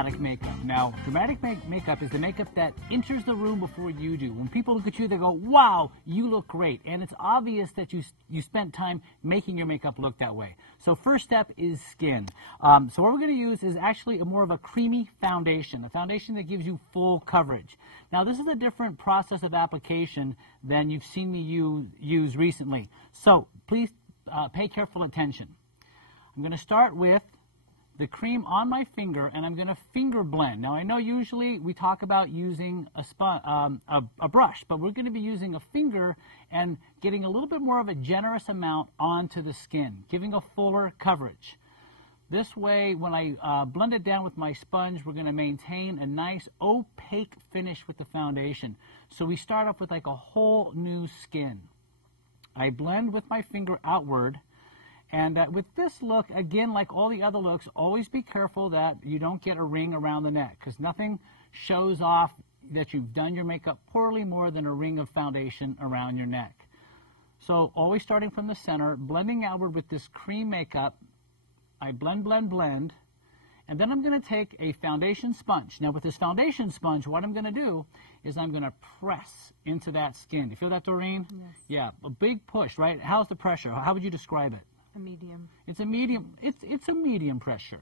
dramatic makeup. Now, dramatic makeup is the makeup that enters the room before you do. When people look at you, they go, wow, you look great. And it's obvious that you spent time making your makeup look that way. So first step is skin. So what we're going to use is actually more of a creamy foundation, a foundation that gives you full coverage. Now, this is a different process of application than you've seen me use recently. So please pay careful attention. I'm going to start with the cream on my finger, and I'm going to finger blend. Now, I know usually we talk about using a brush, but we're going to be using a finger and getting a little bit more of a generous amount onto the skin, giving a fuller coverage. This way, when I blend it down with my sponge, we're going to maintain a nice opaque finish with the foundation. So we start off with like a whole new skin. I blend with my finger outward. And with this look, again, like all the other looks, always be careful that you don't get a ring around the neck, because nothing shows off that you've done your makeup poorly more than a ring of foundation around your neck. So always starting from the center, blending outward with this cream makeup, I blend, blend, blend, and then I'm going to take a foundation sponge. Now with this foundation sponge, what I'm going to do is I'm going to press into that skin. You feel that, Doreen? Yes. Yeah, a big push, right? How's the pressure? How would you describe it? A medium. It's a medium. It's a medium pressure.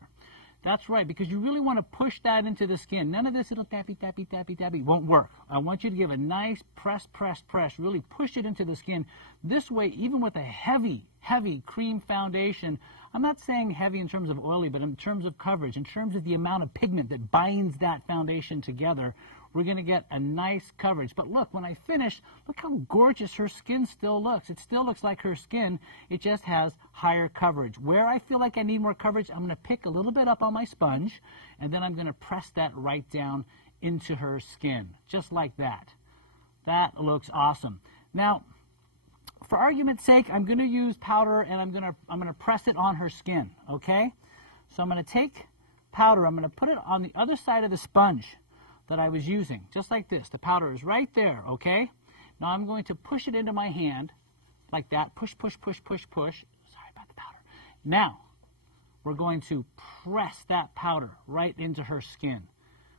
That's right, because you really want to push that into the skin. None of this little tappy, tappy, tappy, tappy won't work. I want you to give a nice press, press, press. Really push it into the skin. This way, even with a heavy, heavy cream foundation, I'm not saying heavy in terms of oily, but in terms of coverage, in terms of the amount of pigment that binds that foundation together, we're going to get a nice coverage. But look, when I finish, look how gorgeous her skin still looks. It still looks like her skin. It just has higher coverage. Where I feel like I need more coverage, I'm going to pick a little bit up on my sponge, and then I'm going to press that right down into her skin, just like that. That looks awesome. Now, for argument's sake, I'm going to use powder, and I'm going to press it on her skin, okay? So I'm going to take powder. I'm going to put it on the other side of the sponge that I was using, just like this. The powder is right there, okay? Now I'm going to push it into my hand, like that. Push, push, push, push, push. Sorry about the powder. Now, we're going to press that powder right into her skin.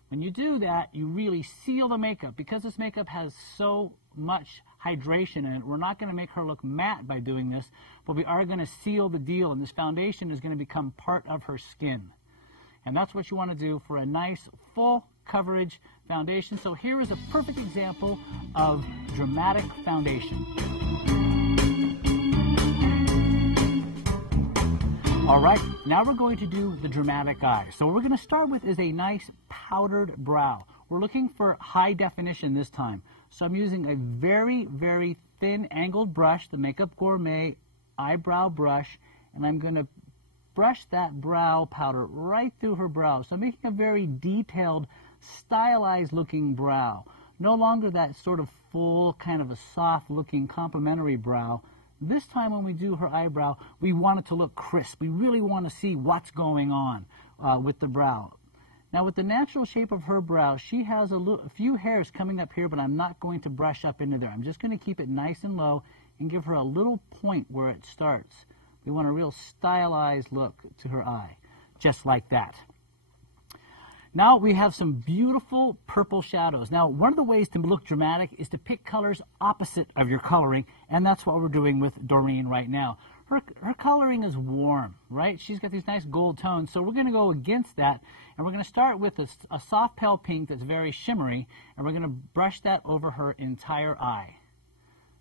When you do that, you really seal the makeup. Because this makeup has so much hydration in it, we're not going to make her look matte by doing this, but we are going to seal the deal, and this foundation is going to become part of her skin. And that's what you want to do for a nice, full coverage foundation. So here is a perfect example of dramatic foundation. All right, now we're going to do the dramatic eye. So what we're going to start with is a nice powdered brow. We're looking for high definition this time. So I'm using a very, very thin angled brush, the Makeup Gourmet eyebrow brush, and I'm going to brush that brow powder right through her brow. So I'm making a very detailed, stylized looking brow. No longer that sort of full, kind of a soft looking complimentary brow. This time when we do her eyebrow, we want it to look crisp. We really want to see what's going on with the brow. Now with the natural shape of her brow, she has a few hairs coming up here, but I'm not going to brush up into there. I'm just going to keep it nice and low and give her a little point where it starts. We want a real stylized look to her eye, just like that. Now we have some beautiful purple shadows. Now, one of the ways to look dramatic is to pick colors opposite of your coloring, and that's what we're doing with Doreen right now. Her coloring is warm, right? She's got these nice gold tones, so we're going to go against that, and we're going to start with a soft pale pink that's very shimmery, and we're going to brush that over her entire eye.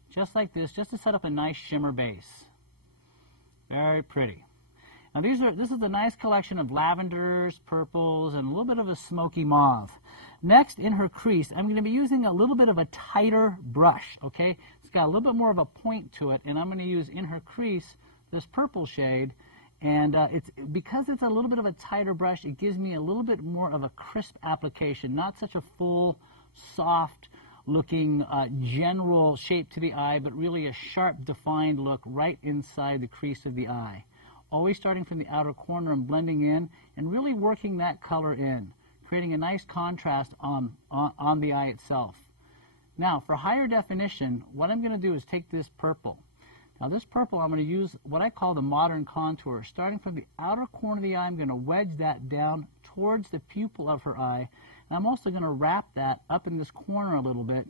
Just like this, just to set up a nice shimmer base. Very pretty. Now this is a nice collection of lavenders, purples, and a little bit of a smoky mauve. Next, in her crease, I'm going to be using a little bit of a tighter brush, okay? It's got a little bit more of a point to it, and I'm going to use in her crease this purple shade, and because it's a little bit of a tighter brush, it gives me a little bit more of a crisp application, not such a full, soft looking general shape to the eye, but really a sharp, defined look right inside the crease of the eye. Always starting from the outer corner and blending in and really working that color in, creating a nice contrast on the eye itself. Now, for higher definition, what I'm going to do is take this purple. Now this purple, I'm going to use what I call the modern contour. Starting from the outer corner of the eye, I'm going to wedge that down towards the pupil of her eye. And I'm also going to wrap that up in this corner a little bit,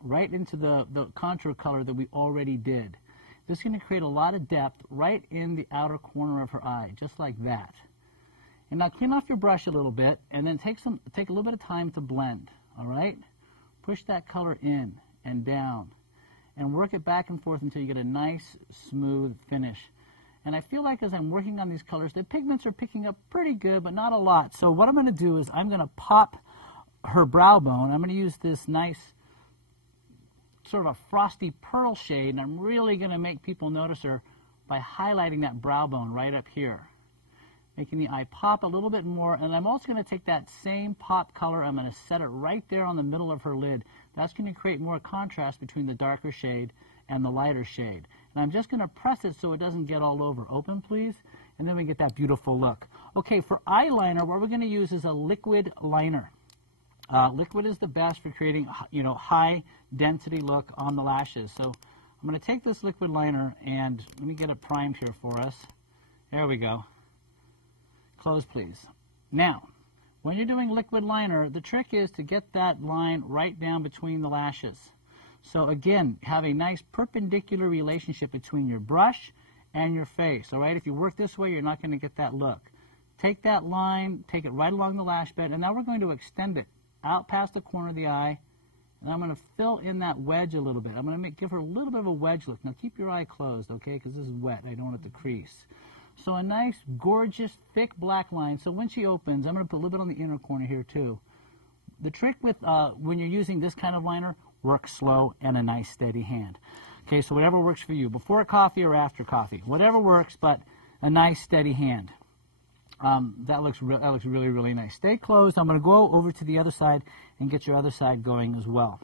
right into the contour color that we already did. This is going to create a lot of depth right in the outer corner of her eye, just like that. And now clean off your brush a little bit, and then take a little bit of time to blend, all right? Push that color in and down, and work it back and forth until you get a nice, smooth finish. And I feel like as I'm working on these colors, the pigments are picking up pretty good, but not a lot. So what I'm going to do is I'm going to pop her brow bone. I'm going to use this nice sort of a frosty pearl shade, and I'm really going to make people notice her by highlighting that brow bone right up here, making the eye pop a little bit more. And I'm also going to take that same pop color, I'm going to set it right there on the middle of her lid. That's going to create more contrast between the darker shade and the lighter shade. And I'm just going to press it so it doesn't get all over. Open, please. And then we get that beautiful look. Okay, for eyeliner, what we're going to use is a liquid liner. Liquid is the best for creating, high density look on the lashes. So I'm going to take this liquid liner and let me get it primed here for us. There we go. Close, please. Now, when you're doing liquid liner, the trick is to get that line right down between the lashes. So again, have a nice perpendicular relationship between your brush and your face. All right, if you work this way, you're not going to get that look. Take that line, take it right along the lash bed, and now we're going to extend it out past the corner of the eye. And I'm going to fill in that wedge a little bit. I'm going to give her a little bit of a wedge look. Now keep your eye closed, okay, because this is wet. I don't want it to crease. So a nice, gorgeous, thick black line. So when she opens, I'm going to put a little bit on the inner corner here too. The trick with when you're using this kind of liner, work slow and a nice steady hand. Okay, so whatever works for you, before coffee or after coffee, whatever works, but a nice steady hand. That looks really, really nice. Stay closed. I'm going to go over to the other side and get your other side going as well.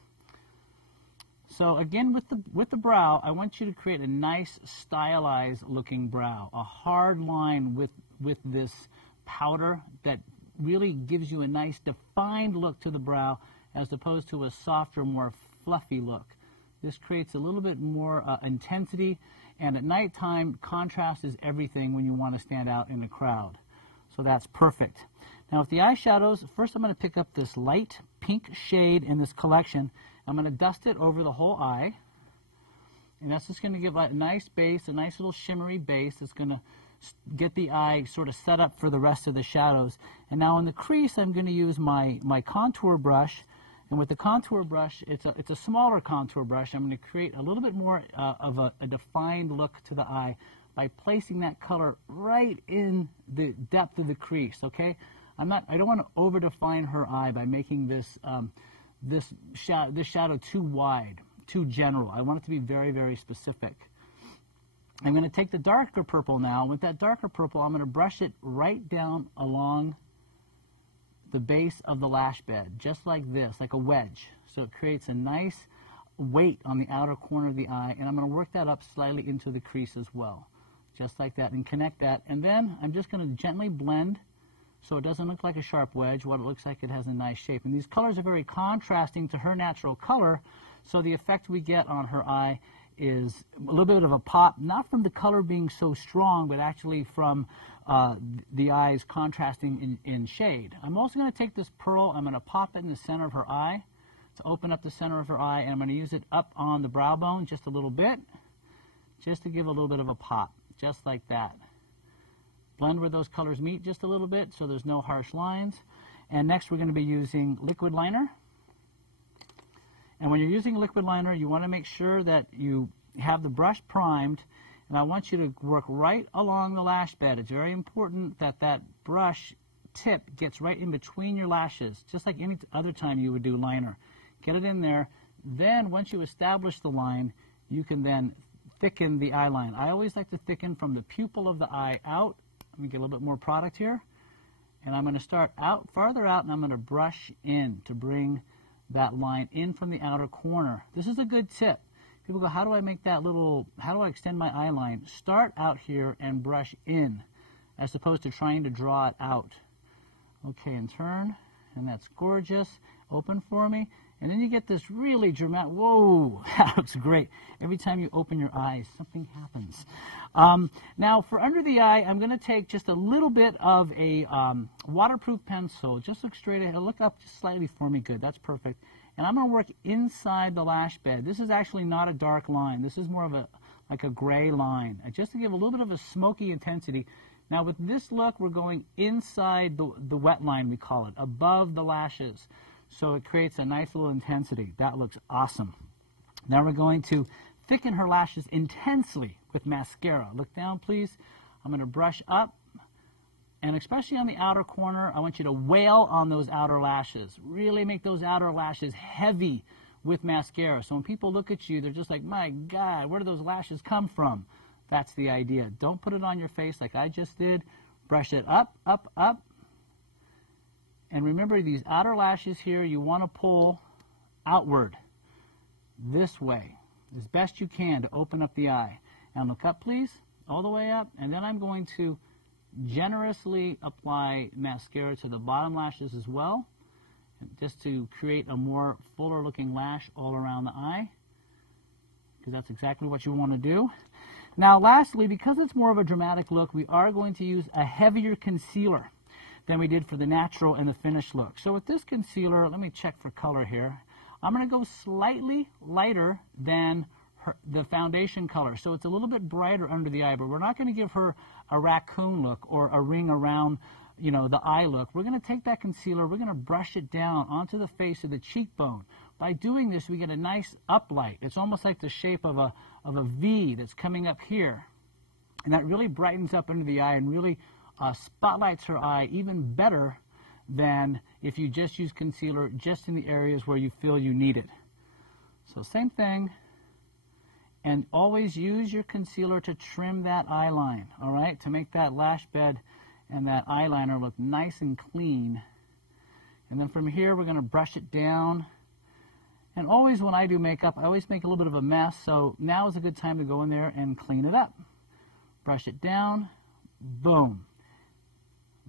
So again, with the brow, I want you to create a nice stylized looking brow, a hard line with this powder that really gives you a nice defined look to the brow as opposed to a softer, more fluffy look. This creates a little bit more intensity, and at nighttime, contrast is everything when you want to stand out in the crowd. So that's perfect. Now with the eyeshadows, first I'm going to pick up this light pink shade in this collection. I'm going to dust it over the whole eye, and that's just going to give a nice base, a nice little shimmery base that's going to get the eye sort of set up for the rest of the shadows. And now in the crease, I'm going to use my contour brush. And with the contour brush, it's a smaller contour brush. I'm going to create a little bit more of a defined look to the eye by placing that color right in the depth of the crease. Okay, I don't want to over define her eye by making this shadow too wide, too general. I want it to be very, very specific. I'm going to take the darker purple now. With that darker purple, I'm going to brush it right down along the base of the lash bed, just like this, like a wedge. So it creates a nice weight on the outer corner of the eye, and I'm going to work that up slightly into the crease as well, just like that, and connect that. And then I'm just going to gently blend so it doesn't look like a sharp wedge. What it looks like, it has a nice shape. And these colors are very contrasting to her natural color, so the effect we get on her eye is a little bit of a pop, not from the color being so strong, but actually from the eyes contrasting in shade. I'm also going to take this pearl, I'm going to pop it in the center of her eye to open up the center of her eye, and I'm going to use it up on the brow bone just a little bit, just to give a little bit of a pop, just like that. Blend where those colors meet just a little bit so there's no harsh lines. And next we're going to be using liquid liner. And when you're using liquid liner, you want to make sure that you have the brush primed, and I want you to work right along the lash bed. It's very important that that brush tip gets right in between your lashes, just like any other time you would do liner. Get it in there. Then once you establish the line, you can then thicken the eye line. I always like to thicken from the pupil of the eye out. Let me get a little bit more product here. And I'm going to start out farther out, and I'm going to brush in to bring that line in from the outer corner. This is a good tip. People go, how do I make that little, how do I extend my eye line? Start out here and brush in, as opposed to trying to draw it out. Okay, and turn, and that's gorgeous. Open for me. And then you get this really dramatic, whoa, that looks great. Every time you open your eyes, something happens. Now, for under the eye, I'm going to take just a little bit of a waterproof pencil. Just look straight ahead. Look up just slightly for me. Good, that's perfect. And I'm going to work inside the lash bed. This is actually not a dark line. This is more of like a gray line, just to give a little bit of a smoky intensity. Now, with this look, we're going inside the wet line, we call it, above the lashes. So it creates a nice little intensity. That looks awesome. Now we're going to thicken her lashes intensely with mascara. Look down, please. I'm going to brush up. And especially on the outer corner, I want you to wail on those outer lashes. Really make those outer lashes heavy with mascara. So when people look at you, they're just like, my God, where do those lashes come from? That's the idea. Don't put it on your face like I just did. Brush it up, up, up. And remember, these outer lashes here, you want to pull outward this way as best you can to open up the eye. And look up, please, all the way up. And then I'm going to generously apply mascara to the bottom lashes as well, just to create a more fuller looking lash all around the eye, because that's exactly what you want to do. Now, lastly, because it's more of a dramatic look, we are going to use a heavier concealer than we did for the natural and the finished look. So with this concealer, let me check for color here. I'm going to go slightly lighter than the foundation color. So it's a little bit brighter under the eye, but we're not going to give her a raccoon look or a ring around, you know, the eye look. We're going to take that concealer, we're going to brush it down onto the face of the cheekbone. By doing this, we get a nice uplight. It's almost like the shape of a V that's coming up here. And that really brightens up under the eye and really spotlights her eye even better than if you just use concealer just in the areas where you feel you need it. So same thing, and always use your concealer to trim that eye line, all right, to make that lash bed and that eyeliner look nice and clean. And then from here, we're going to brush it down. And always when I do makeup, I always make a little bit of a mess, so now is a good time to go in there and clean it up. Brush it down, boom.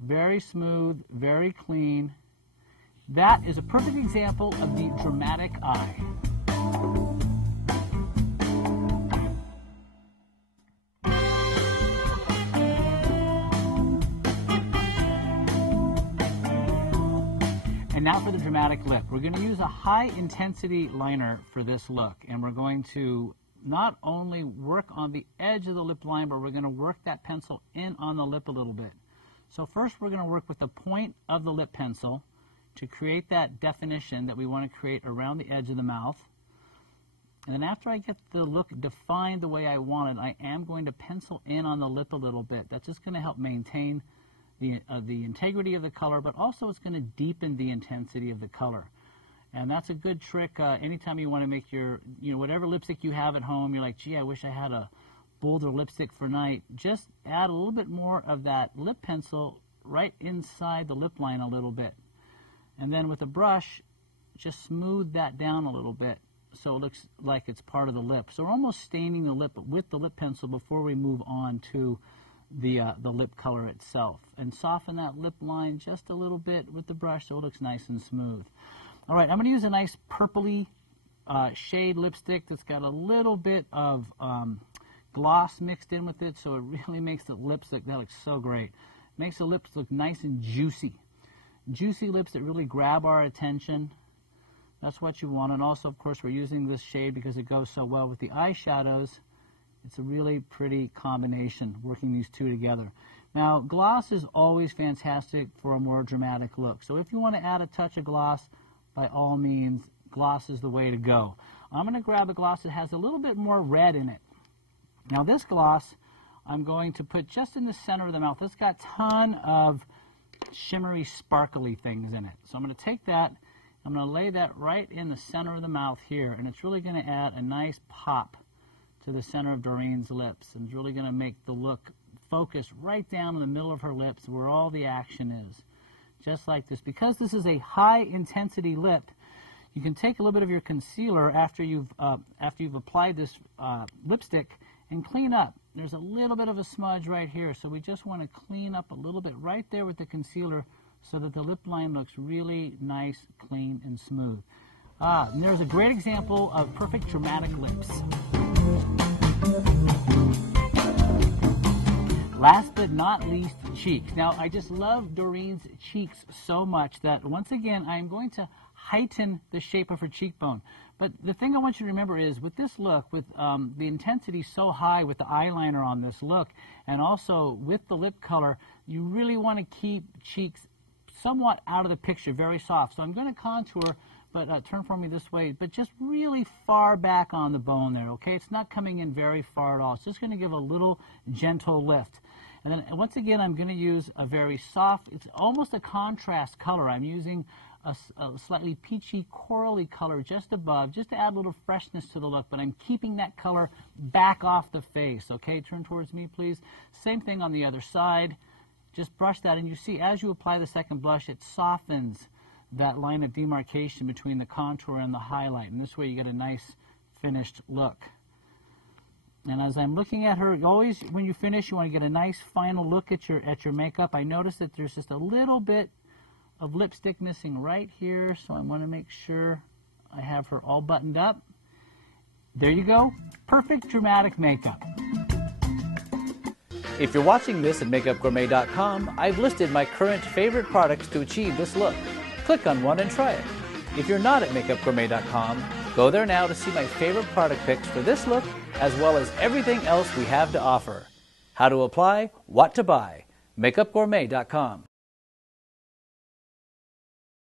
Very smooth, very clean. That is a perfect example of the dramatic eye. And now for the dramatic lip. We're going to use a high intensity liner for this look, and we're going to not only work on the edge of the lip line, but we're going to work that pencil in on the lip a little bit. So first we're going to work with the point of the lip pencil to create that definition that we want to create around the edge of the mouth. And then after I get the look defined the way I want it, I am going to pencil in on the lip a little bit. That's just going to help maintain the integrity of the color, but also it's going to deepen the intensity of the color. And that's a good trick anytime you want to make your, whatever lipstick you have at home, you're like, gee, I wish I had a bolder lipstick for night. Just add a little bit more of that lip pencil right inside the lip line a little bit. And then with a brush, just smooth that down a little bit so it looks like it's part of the lip. So we're almost staining the lip with the lip pencil before we move on to the lip color itself. And soften that lip line just a little bit with the brush so it looks nice and smooth. All right, I'm going to use a nice purpley shade lipstick that's got a little bit of gloss mixed in with it, so it really makes the lips look, that looks so great. Makes the lips look nice and juicy. Juicy lips that really grab our attention. That's what you want. And also, of course, we're using this shade because it goes so well with the eyeshadows. It's a really pretty combination, working these two together. Now, gloss is always fantastic for a more dramatic look. So if you want to add a touch of gloss, by all means, gloss is the way to go. I'm going to grab a gloss that has a little bit more red in it. Now this gloss, I'm going to put just in the center of the mouth. It's got a ton of shimmery, sparkly things in it. So I'm going to take that, I'm going to lay that right in the center of the mouth here, and it's really going to add a nice pop to the center of Doreen's lips, and it's really going to make the look focus right down in the middle of her lips where all the action is. Just like this. Because this is a high intensity lip, you can take a little bit of your concealer after you've applied this lipstick and clean up. There's a little bit of a smudge right here, so we just want to clean up a little bit right there with the concealer so that the lip line looks really nice, clean, and smooth. And there's a great example of perfect dramatic lips. Last but not least, cheeks. Now, I just love Doreen's cheeks so much that once again, I'm going to heighten the shape of her cheekbone. But the thing I want you to remember is with this look, with the intensity so high with the eyeliner on this look, and also with the lip color, you really want to keep cheeks somewhat out of the picture, very soft. So I'm going to contour, but turn for me this way, but just really far back on the bone there, okay? It's not coming in very far at all. It's just going to give a little gentle lift. And then once again, I'm going to use a very soft, it's almost a contrast color. I'm using a slightly peachy, corally color just above, just to add a little freshness to the look, but I'm keeping that color back off the face, okay? Turn towards me, please. Same thing on the other side. Just brush that, and you see as you apply the second blush, it softens that line of demarcation between the contour and the highlight, and this way you get a nice finished look. And as I'm looking at her, always when you finish, you want to get a nice final look at your makeup. I notice that there's just a little bit of lipstick missing right here, so I want to make sure I have her all buttoned up. There you go. Perfect dramatic makeup. If you're watching this at MakeupGourmet.com, I've listed my current favorite products to achieve this look. Click on one and try it. If you're not at MakeupGourmet.com, go there now to see my favorite product picks for this look, as well as everything else we have to offer. How to apply, what to buy. MakeupGourmet.com.